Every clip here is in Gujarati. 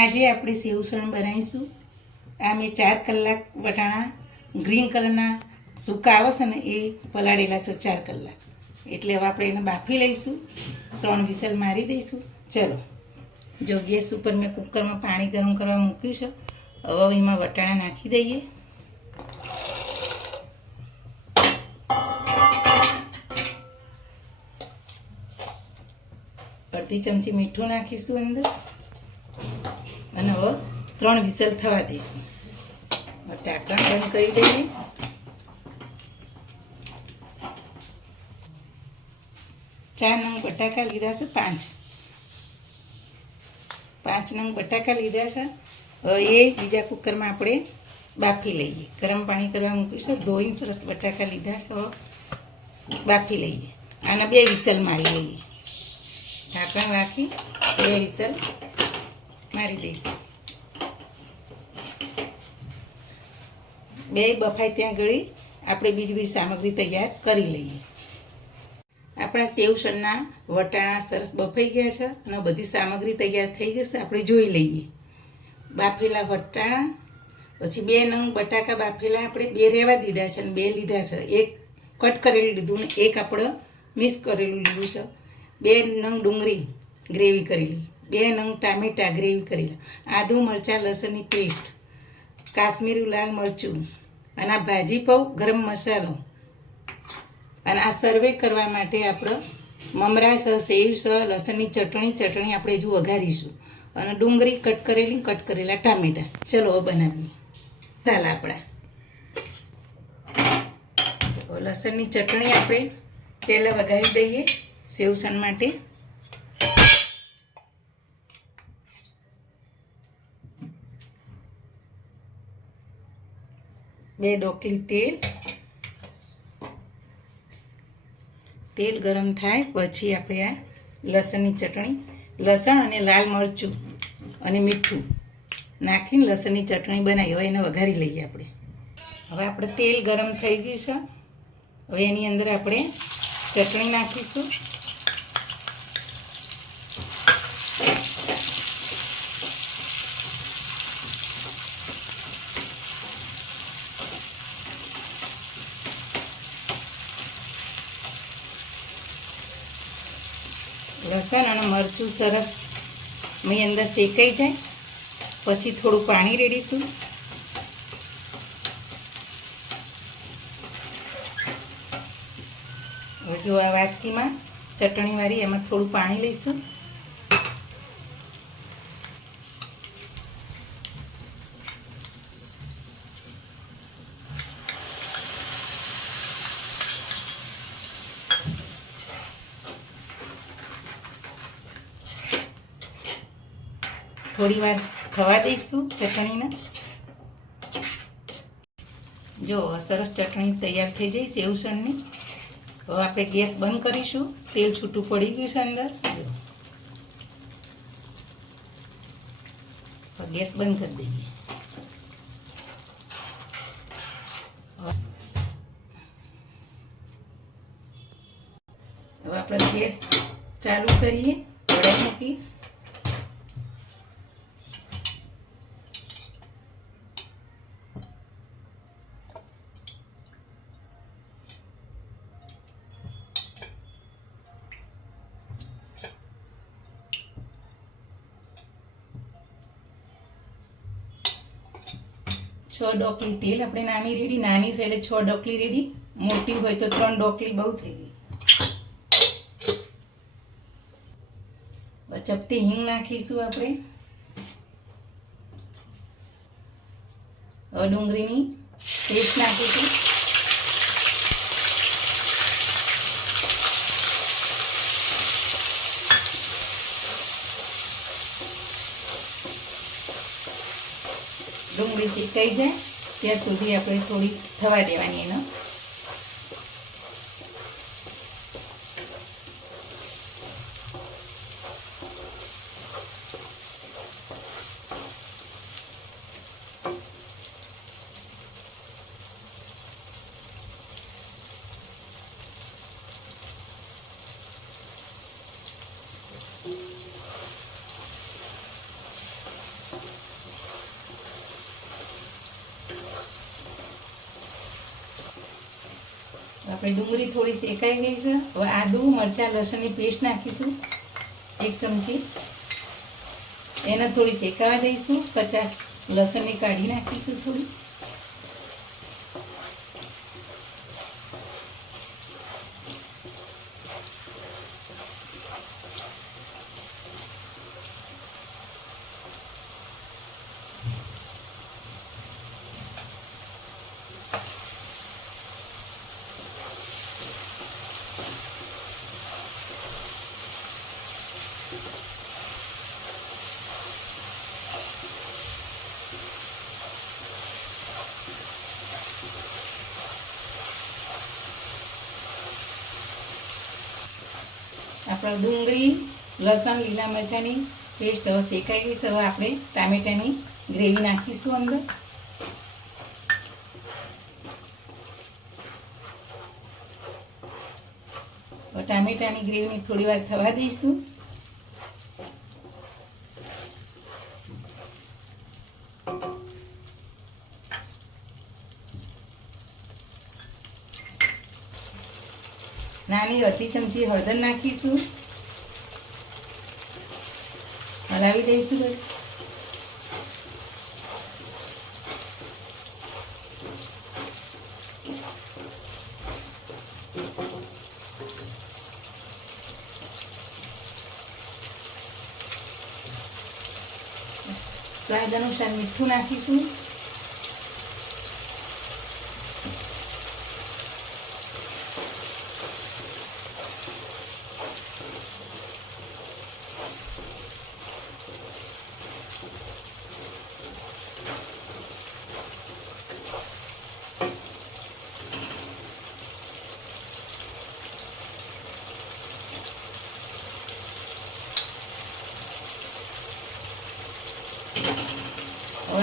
આજે આપણે સેવસણ બનાવીશું. આ મેં ચાર કલાક વટાણા ગ્રીન કલરના સૂકા આવશે ને એ પલાળેલા છે ચાર કલાક. એટલે હવે આપણે એને બાફી લઈશું. ત્રણ વિસલ મારી દઈશું. ચલો. જો ગેસ ઉપર મેં કુકરમાં પાણી ગરમ કરવા મૂક્યું છે હવે એમાં વટાણા નાખી દઈએ. અડધી ચમચી મીઠું નાખીશું અંદર. અને હવે ત્રણ વિસલ થવા દઈશું. ઢાંકણ બંધ કરી દઈએ. ચાર નંગ બટાકા લીધા છે, પાંચ. પાંચ નંગ બટાકા લીધા છે. હવે એ બીજા કુકરમાં આપણે બાફી લઈએ. ગરમ પાણી કરવા મૂકીશું. ધોઈને સરસ બટાકા લીધા છે હવે. બાફી લઈએ. આને બે વિસલ મારી લઈએ. ઢાંકણ રાખી બે વિસલ મારી દઈશું. બે બફાય ત્યાં ગળી, આપણે બીજી બીજી સામગ્રી તૈયાર કરી લઈએ. આપણા સેવસણના વટાણા સરસ બફાઈ ગયા છે અને બધી સામગ્રી તૈયાર થઈ ગઈ છે, આપણે જોઈ લઈએ. બાફેલા વટાણા, પછી બે નંગ બટાકા બાફેલા આપણે બે રહેવા દીધા છે અને બે લીધા છે. એક કટ કરેલું લીધું ને એક આપણે મિક્સ કરેલું લીધું છે. બે નંગ ડુંગળી ગ્રેવી કરેલી, બે નંગ ટામેટા ગ્રેવી કરેલા, આદુ મરચાં, લસણની પેસ્ટ, કાશ્મીરી લાલ મરચું અને આ ભાજી પૌ ગરમ મસાલો. અને આ સર્વે કરવા માટે આપણે મમરા સ, સેવ છે લસણની ચટણી ચટણી આપણે હજુ વઘારીશું. અને ડુંગળી કટ કરેલી કટ કરેલા ટામેટા. ચલો બનાવીએ. ચાલ આપણા. લસણની ચટણી આપણે પહેલાં વઘારી દઈએ સેવસણ માટે. બે ડોકલી તેલ. તેલ ગરમ થાય, પછી આપણે આ લસણની ચટણી, લસણ અને લાલ મરચું અને મીઠું નાખીને લસણની ચટણી બનાવી. હવે એને વઘારી લઈએ આપણે. હવે આપણે તેલ ગરમ થઈ ગયું છે. હવે એની અંદર આપણે ચટણી નાખીશું લસણ અને મરચું સરસ મેં અંદર શેકાઈ જાય. પછી થોડું પાણી રેડીશું. જો આ વાટકીમાં ચટણીવાળી એમાં થોડું પાણી લઈશું. થોડી વાર થવા દઈશું ચટણીને. જો સરસ ચટણી તૈયાર થઈ જઈ સેવસણની હવે આપણે ગેસ બંધ કરીશું. તેલ છૂટું પડી ગયું છે અંદર. ગેસ બંધ કરી દઈએ. હવે આપણે ગેસ ચાલુ કરીએ. છ ડોકલી તેલ. આપણે નાની રેડી, નાની છે એટલે છ ડોકલી રેડી. મોટી હોય તો ત્રણ ડોકલી બહુ થઈ ગઈ. ચપટી હિંગ નાખીશું આપણે. ડુંગળીની પેસ્ટ નાખીશું. ડુંગળી થઈ જાય ત્યાં સુધી આપણે થોડી થવા દેવાની એનો આપણે ડુંગળી થોડી શેકાઈ ગઈ છે. હવે આદુ મરચાં, લસણની પેસ્ટ નાખીશું. એક ચમચી. એને થોડી શેકાવા દઈશું. પચાસ લસણની કાઢી નાખીશું થોડી. આપણા ડુંગળી, લસણ, લીલા મરચાંની પેસ્ટ શેકાઈ ગઈ છે. હવે આપણે ટામેટાની ગ્રેવી નાખીશું અંદર. ટામેટાની ગ્રેવીને થોડી વાર થવા દઈશું. નાની અડધી ચમચી હળદર નાખીશું. હલાવી દઈશું સ્વાદ અનુસાર મીઠું નાખીશું.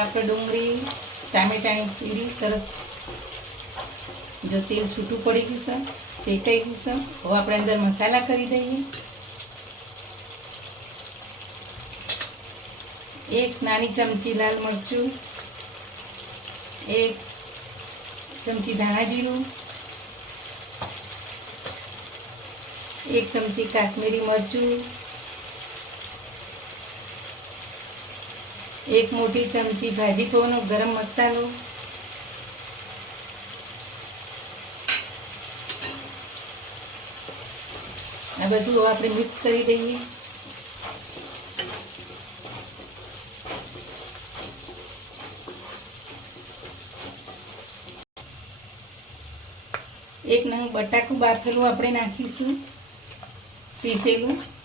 આપણે ડુંગળી, ટામેટાની ચીરી સરસ જો તેલ છૂટું પડી ગયું છે, શેકાઈ ગયું છે, હવે આપણે અંદર મસાલા કરી દઈએ. એક નાની ચમચી લાલ મરચું, એક ચમચી ધાણા જીરું, એક ચમચી કાશ્મીરી મરચું એક મોટી ચમચી ભાજી પૌનો ગરમ મસાલો. આ બધું આપણે મિક્સ કરી દઈએ. એક નંગ બટાકું બાફેલું આપણે નાખીશું, પીસેલું.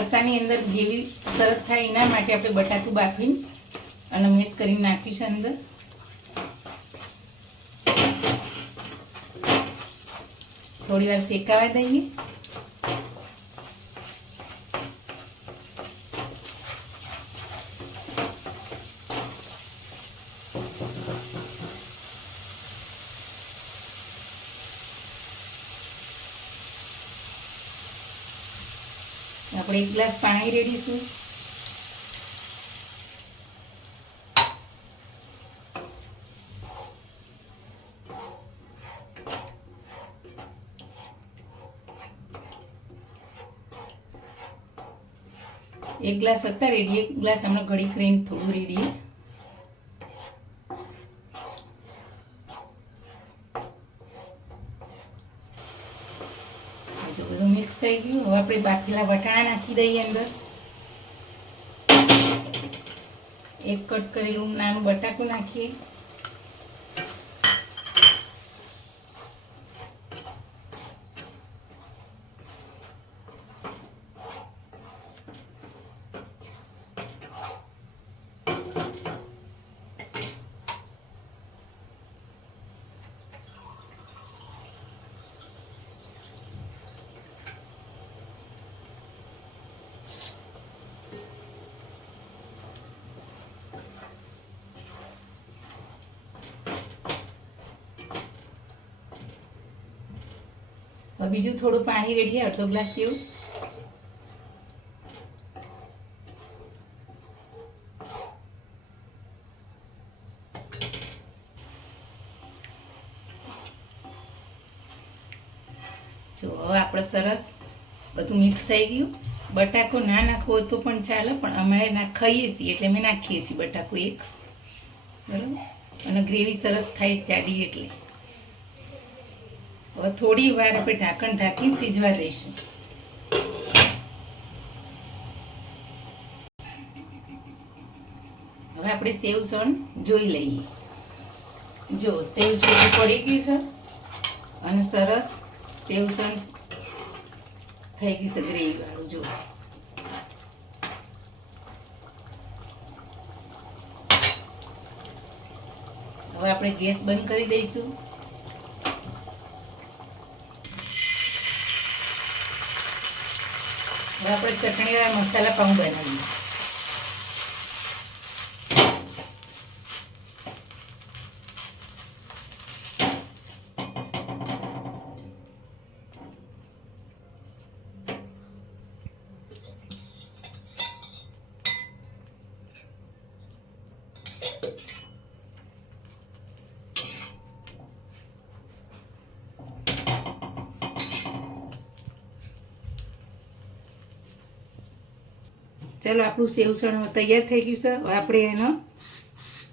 રસાની અંદર ગ્રેવી સરસ થાય એના માટે આપણે બટાકું બાફીને અને મિક્સ કરીને નાખીશું અંદર. થોડી વાર શેકાવા દઈએ. આપણે એક ગ્લાસ પાણી રેડીશું એક ગ્લાસ હતા, રેડી. એક ગ્લાસ હમણાં ઘડી કરીને થોડું રેડીએ જો બધું મિક્સ થઈ ગયું હવે આપણે બાફેલા વટાણા નાખી દઈએ અંદર. એક કટ કરેલું નાનું બટાકું નાખીએ. બીજું થોડું પાણી રેડીએ, અડધો ગ્લાસ જેવું. જો આપણે સરસ બધું મિક્સ થઈ ગયું. બટાકો ના નાખવો હોય તો પણ ચાલે, પણ અમે નાખાઈએ છીએ એટલે અમે નાખીએ છીએ બટાકો એક. બરાબર? અને ગ્રેવી સરસ થાય જાડી એટલે. હવે થોડી વાર આપણે ઢાંકણ ઢાંકી સીજવા દઈશું હવે આપણે સેવ સણ જોઈ લઈએ. જો, તેલ છોટું પડી ગયું છે અને સરસ સેવ સણ થઈ ગયું છે ગ્રેવીવાળું, જો. હવે આપણે ગેસ બંધ કરી દઈશું. હવે આપણે ચટણીવાળા મસાલા પાઉં બનાવીએ ચાલો, આપણું સેવસણ તૈયાર થઈ ગયું છે. આપણે એનો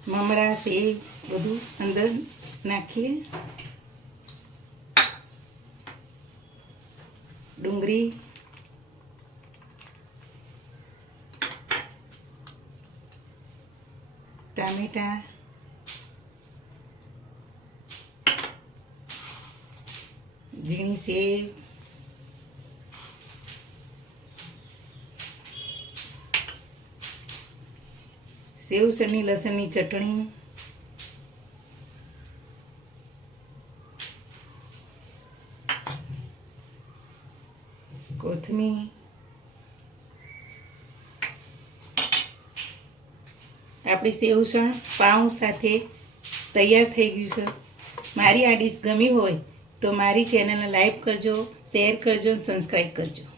મમરા, સેવ બધું અંદર નાખીએ. ડુંગળી. ટામેટા. ઝીણી સેવ. સેવસરની લસણની ચટણી? કોથમીર? આપણી સેવસણ પાઉં સાથે તૈયાર થઈ ગયું છે. મારી આ ડીશ ગમી હોય તો મારી ચેનલને લાઈક કરજો, શેર કરજો અને સબસ્ક્રાઈબ કરજો.